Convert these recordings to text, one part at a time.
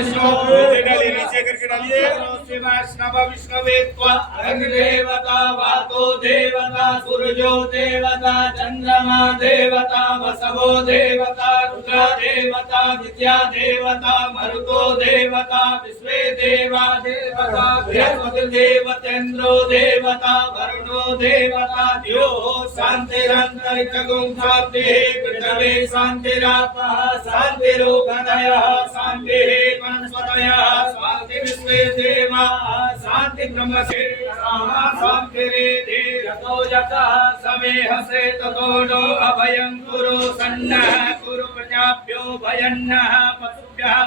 नीचे करके डालिए। देवता वातो देवता सूर्यो देवता चंद्रमा देवता वसवो देवता रुद्र देवता विद्या देवता मरुतो देवता विश्वे देवा देवता बृहस्पति देवतेन्द्रो देवता वरुणो देवता द्यो शान्तिरन्तरिक्षगुं शान्तिः पृथिवी शान्तिरापः शान्तिरोगदयः शान्तिः वनस्पतयः शान्ति विश्वे देवा शान्ति ब्रह्म शान्तिरेधि रतो यतः समेहसे ततो नो अभयं कुरु सन्नः कुरु प्रजाभ्यो भयन्नः पशुभ्यः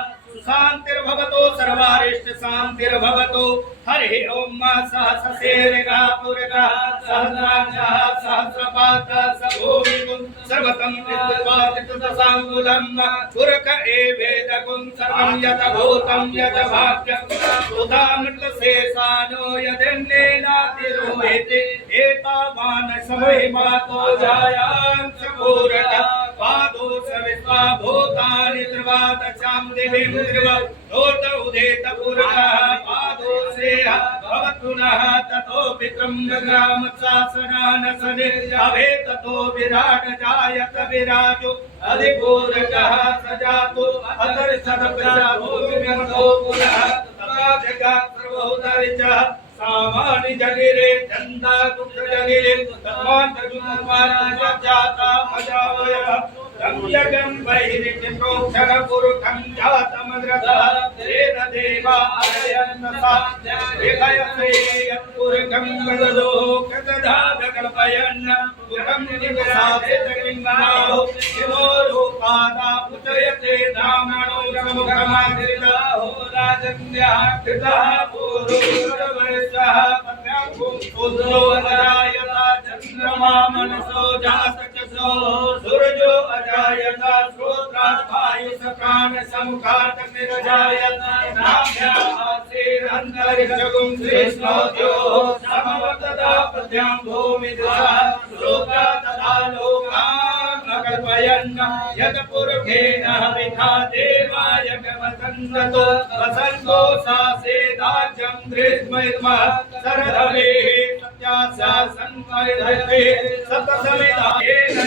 शान्तिर्भवतो सर्वारिष्ट शान्तिर्भवतो हरि ओम सहस्रशीर्षः पुरगः सहस्राक्षः सहस्रपातः सभूमिकुं सर्वतं विद्वादितसाङ्गुलं पुरक एवेदकुं सर्वं यत भूतं यत भाग्यं उदामृतशेषानो यदन्नेनातिरोहिते एतावान् समहिमातो जायांस पुरक पादो सवित्वा भूतानि त्रिवादशां दिवीं त्रिवदोत उदेत पुरकः पादो सेह भवतुनः ततो विक्रमग्रामशासनान् सने अभे ततो विराट जायत विराजो अधिपूरकः सजातो अतर्षदप्रजाभो विमतो पुनः तथा जगात् सर्वोदरिचः सामानि जगिरे चंदा गुप्त जगिरे तस्मात् जगुमान् जाता अजावयः संयगं वैरिचिप्रोक्षर पुरुषं जातमग्रतः तेन देवा अरयन्नसा विभयसे यत्पुरुषं गददो कदधा कल्पयन् पुरुषं निवसादेत किङ्गाहो शिवो रूपादा उचयते धामणो गमुखमादिता हो राजन्यः कृतः पूर्ववर्षः पद्याभूं उद्रो अजायता चन्द्रमा मनसो जातचसो सूर्यो अजायता श्रोत्रात् वायुसकान समुखात् निरजायता नाभ्यासेरन्तरिक्षगुं श्रीष्णोद्यो समवतदा पद्यां भूमिदुषः श्रोत्रा तथा लोकान् अकल्पयन् यत्पुरुषेण विधा देवाय गमसन्नतो वसन्तो सासेदाज्यं ग्रीष्मैर्मः शरदवेः सत्यास्या संवैधते सतसमिधायेन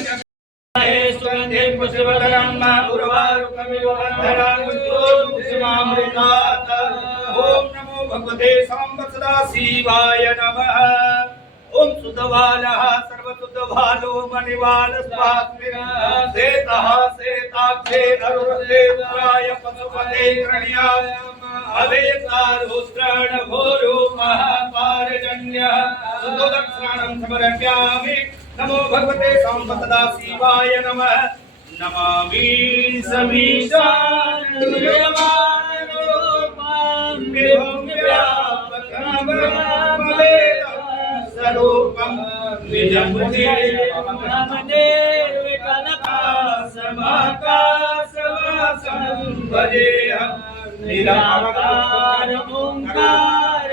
सुगन्धिं पुष्पवदनं उर्वारुकमिव बन्धनां कुसुमामृतात् ॐ नमो भगवते साम्ब सदाशिवाय नमः। ओम सुधवालः सर्वसुधवालो मणिवालस्वात्मिनः सेतः सेताक्षे अरुणसेतराय पशुपते कृण्याय अभेतारुस्त्राण भोरो महापारजन्यः सुदक्षिणां समर्पयामि। नमो भगवते साम्ब सदाशिवाय नमः। नमामि समीशानरूपं विभुं व्यापकं स्वरूपं निजं विकलकाशमाकाशवासं भजेऽहं निराकार ओंकार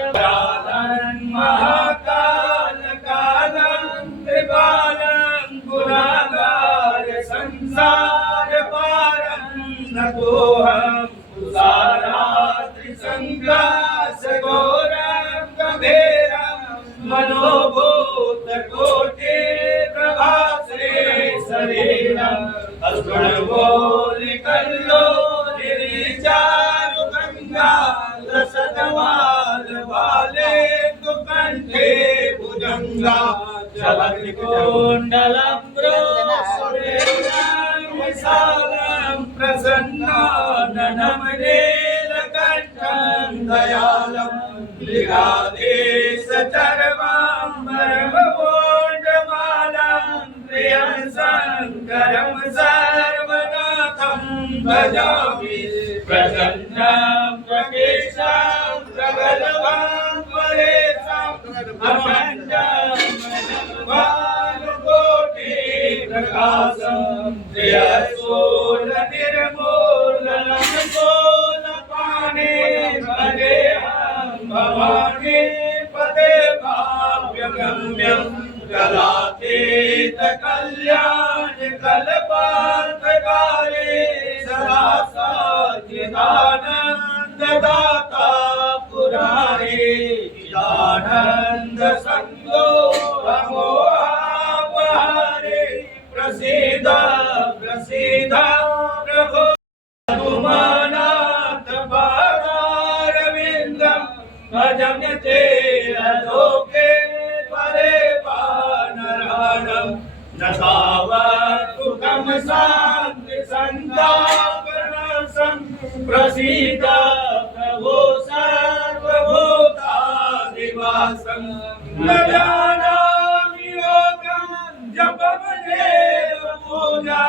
महाकालकालं त्रिबालं गुणागार संसार पारं नतोऽहं तुषारात्रिसङ्काश घोरं गभीरं मनोभूत कोटि प्रभासे शरीरम् अस्मणवोलिकल्लो गिरिजारु गंगा लसदवाल वाले दुकंठे भुजंगा जलकुंडलं ब्रोसुरेणं विशालं प्रसन्नाननमनेलकण्ठं दयालं लिगादेश चर्वाम्बरमवोण्डमालं प्रियं शङ्करं सर्वनाथं भजामि प्रसन्नं प्रकेशं प्रबलवां परेशं अखण्डं भानुकोटि प्रकाशं निर्मूलनं सोलपाने भजेऽहं भवानी पदे भाव्यगम्यं कलातीत कल्याण कल्पान्तकाले सदा साधिदानं दाता पुरारे चिदानंद संगो अमोहापहारे प्रसीद प्रसीद प्रभो तुमानाथ पादारविंदम भजन्ते अलोके परे वानराणं न तावत् सुखं शान्ति सन्तापनाशं प्रसीद प्रभो सर्वभूतादिवासं न जानामि योगं जपमदेव पूजा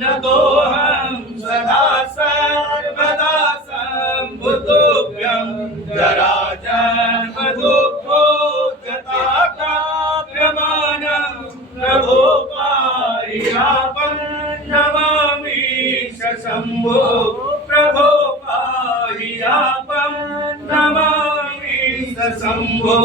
न तोऽहं सदा सर्वदा सम्भुतोऽभ्यं जराजन्मदुःखो जताकाप्यमानं प्रभो पाहियापं नमामि शम्भो प्रभो पाहियापं नमामि शम्भो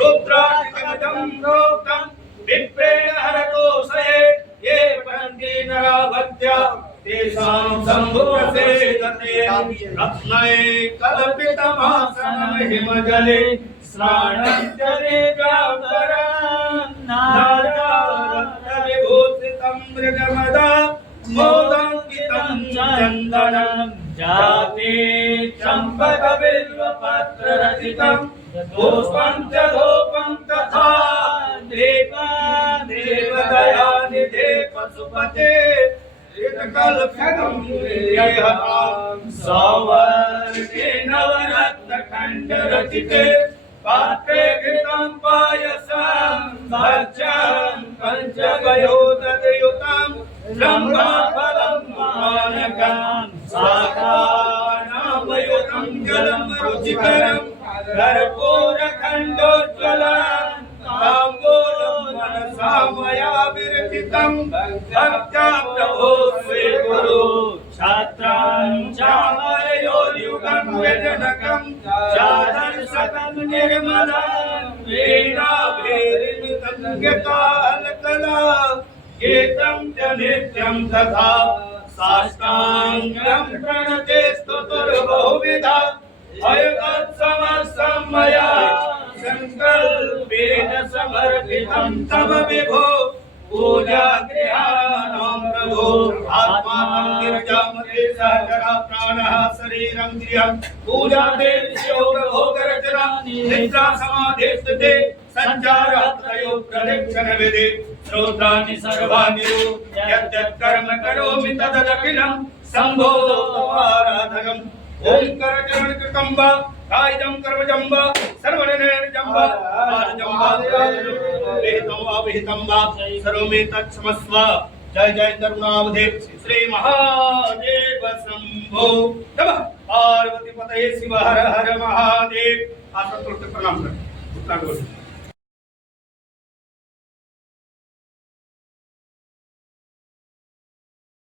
रुद्रादिकवचं प्रोक्तं विप्रेण हरतोषये ये पठन्ति नरा भक्त्या तेषां शम्भुप्रसेदते रत्नये कल्पितमासनं हिमजले स्नानञ्जले जागरं नारायणविभूषितं मृगमदा मोदाङ्कितं चन्दनं जाते चम्पकबिल्वपत्ररचितं पुष्पं च धूपं तथा देवदयानिधे पशुपते कल्पितं सौवर्णे नवरत्नखण्डरचिते पात्रे घृतं पायसं भक्ष्यं पञ्चगयोदयुतं ब्रह्मफलं मानकं शाकानामयुतं जलं रुचिकरं कर्पूरखण्डोज्ज्वलं ताम्बूलं मनसा मया विरचितं भक्त्या प्रभो स्वीकुरु छात्रां चामरयोर्युगं व्यजनकं चादर्शकं निर्मलं वीणाभिर्मितं यतालकला गीतं च नित्यं तथा साष्टाङ्गं प्रणते स्तुतिर्बहुविधा अयतत्समस्तं मया संकल्पेन समर्पितं तव विभो पूजा गृहाणां प्रभो आत्मानं गिरिजामते सहचरा प्राणः शरीरं गृहं पूजा देव्यो भोगरचना निद्रा समाधिस्थिते संचारः त्रयो प्रदक्षिण विधि श्रोत्राणि सर्वाणि यद्यत् कर्म करोमि तदखिलं शम्भो तवाराधनम् ओंकार चरण कृतं वा कायजं कर्मजं वा सर्वनिर्जं वा विहितं वा विहितं वा सर्वमेतत्क्षमस्व जय जय करुणावधे श्री महादेव शंभो नमः पार्वती पतये शिव हर हर महादेव आसन प्रणाम कर